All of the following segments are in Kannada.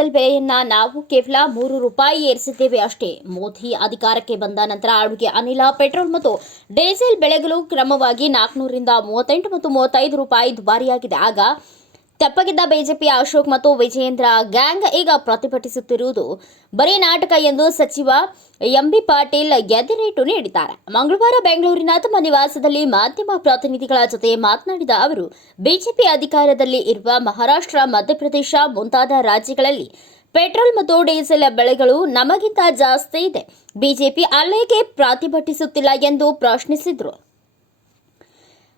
ಡೀಸೆಲ್ ಬೆಲೆಯನ್ನ ನಾವು ಕೇವಲ ₹3 ಏರಿಸಿದ್ದೇವೆ ಅಷ್ಟೇ. ಮೋದಿ ಅಧಿಕಾರಕ್ಕೆ ಬಂದ ನಂತರ ಅಡುಗೆ ಅನಿಲ, ಪೆಟ್ರೋಲ್ ಮತ್ತು ಡೀಸೆಲ್ ಬೆಲೆಗಳು ಕ್ರಮವಾಗಿ ₹400 ರಿಂದ ₹38 ಮತ್ತು ₹35 ದುಬಾರಿಯಾಗಿದೆ. ಆಗ ತೆಪ್ಪಗಿದ್ದ ಬಿಜೆಪಿ ಅಶೋಕ್ ಮತ್ತು ವಿಜಯೇಂದ್ರ ಗ್ಯಾಂಗ್ ಈಗ ಪ್ರತಿಭಟಿಸುತ್ತಿರುವುದು ಬರೀ ನಾಟಕ ಎಂದು ಸಚಿವ ಎಂಬಿ ಪಾಟೀಲ್ ಎದಿರೇಟು ನೀಡಿದ್ದಾರೆ. ಮಂಗಳವಾರ ಬೆಂಗಳೂರಿನ ತಮ್ಮ ನಿವಾಸದಲ್ಲಿ ಮಾಧ್ಯಮ ಪ್ರತಿನಿಧಿಗಳ ಜೊತೆ ಮಾತನಾಡಿದ ಅವರು, ಬಿಜೆಪಿ ಅಧಿಕಾರದಲ್ಲಿ ಇರುವ ಮಹಾರಾಷ್ಟ್ರ, ಮಧ್ಯಪ್ರದೇಶ ಮುಂತಾದ ರಾಜ್ಯಗಳಲ್ಲಿ ಪೆಟ್ರೋಲ್ ಮತ್ತು ಡೀಸೆಲ್ ಬೆಲೆಗಳು ನಮಗಿಂತ ಜಾಸ್ತಿ ಇದೆ. ಬಿಜೆಪಿ ಅಲ್ಲೇಕೆ ಪ್ರತಿಭಟಿಸುತ್ತಿಲ್ಲ ಎಂದು ಪ್ರಶ್ನಿಸಿದರು.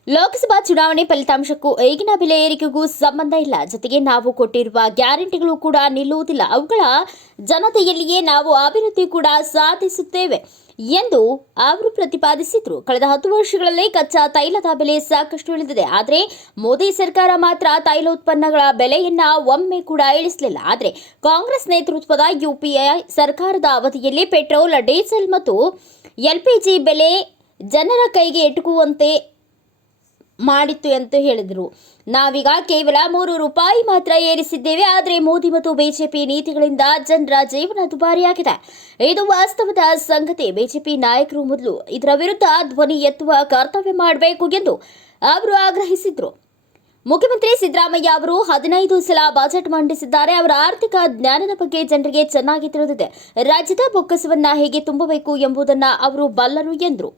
ಲೋಕಸಭಾ ಚುನಾವಣೆ ಫಲಿತಾಂಶಕ್ಕೂ ಈಗಿನ ಬೆಲೆ ಏರಿಕೆಗೂ ಸಂಬಂಧ ಇಲ್ಲ. ಜೊತೆಗೆ ನಾವು ಕೊಟ್ಟಿರುವ ಗ್ಯಾರಂಟಿಗಳು ಕೂಡ ನಿಲ್ಲುವುದಿಲ್ಲ. ಅವುಗಳ ಜನತೆಯಲ್ಲಿಯೇ ನಾವು ಅಭಿವೃದ್ಧಿ ಕೂಡ ಸಾಧಿಸುತ್ತೇವೆ ಎಂದು ಅವರು ಪ್ರತಿಪಾದಿಸಿದರು. ಕಳೆದ 10 ವರ್ಷಗಳಲ್ಲಿ ಕಚ್ಚಾ ತೈಲದ ಬೆಲೆ ಸಾಕಷ್ಟು ಇಳಿದಿದೆ. ಆದರೆ ಮೋದಿ ಸರ್ಕಾರ ಮಾತ್ರ ತೈಲೋತ್ಪನ್ನಗಳ ಬೆಲೆಯನ್ನ ಒಮ್ಮೆ ಕೂಡ ಇಳಿಸಲಿಲ್ಲ. ಆದರೆ ಕಾಂಗ್ರೆಸ್ ನೇತೃತ್ವದ ಯುಪಿಎ ಸರ್ಕಾರದ ಅವಧಿಯಲ್ಲಿ ಪೆಟ್ರೋಲ್, ಡೀಸೆಲ್ ಮತ್ತು ಎಲ್ಪಿಜಿ ಬೆಲೆ ಜನರ ಕೈಗೆ ಎಟುಕುವಂತೆ ಮಾಡಿತ್ತು ಎಂದು ಹೇಳಿದರು. ನಾವೀಗ ಕೇವಲ ₹3 ಮಾತ್ರ ಏರಿಸಿದ್ದೇವೆ. ಆದರೆ ಮೋದಿ ಮತ್ತು ಬಿಜೆಪಿ ನೀತಿಗಳಿಂದ ಜನರ ಜೀವನ ದುಬಾರಿಯಾಗಿದೆ. ಇದು ವಾಸ್ತವದ ಸಂಗತಿ. ಬಿಜೆಪಿ ನಾಯಕರು ಮೊದಲು ಇದರ ವಿರುದ್ಧ ಧ್ವನಿ ಎತ್ತುವ ಕರ್ತವ್ಯ ಮಾಡಬೇಕು ಎಂದು ಅವರು ಆಗ್ರಹಿಸಿದರು. ಮುಖ್ಯಮಂತ್ರಿ ಸಿದ್ದರಾಮಯ್ಯ ಅವರು 15 ಸಲ ಬಜೆಟ್ ಮಂಡಿಸಿದ್ದಾರೆ. ಅವರ ಆರ್ಥಿಕ ಜ್ಞಾನದ ಬಗ್ಗೆ ಜನರಿಗೆ ಚೆನ್ನಾಗಿ ತಿಳಿದಿದೆ. ರಾಜ್ಯದ ಬೊಕ್ಕಸವನ್ನ ಹೇಗೆ ತುಂಬಬೇಕು ಎಂಬುದನ್ನು ಅವರು ಬಲ್ಲರು ಎಂದರು.